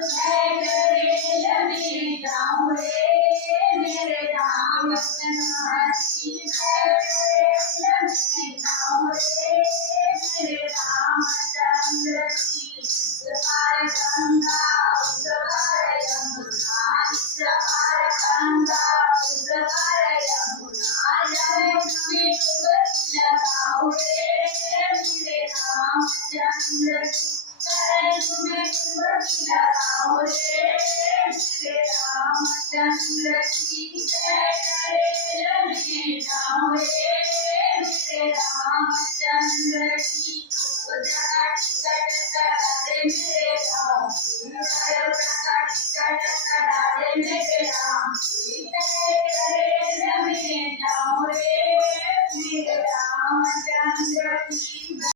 जय करे लगे जाऊं रे मेरे राम चंद्रमासी जय करे लगे जाऊं रे मेरे राम चंद्र की सवार गंगा सवार यमुना सवार गंगा सवार यमुना जय में लगाओ रे मेरे राम चंद्र की में लगाओ रे मेरे राम चंद्र की जय करे लगे जाऊं रे मेरे राम चंद्र की जगा टिकट करा दे मेरे राम टिकट करा दे मेरे राम जय करे लगे जाऊं रे मेरे राम चंद्र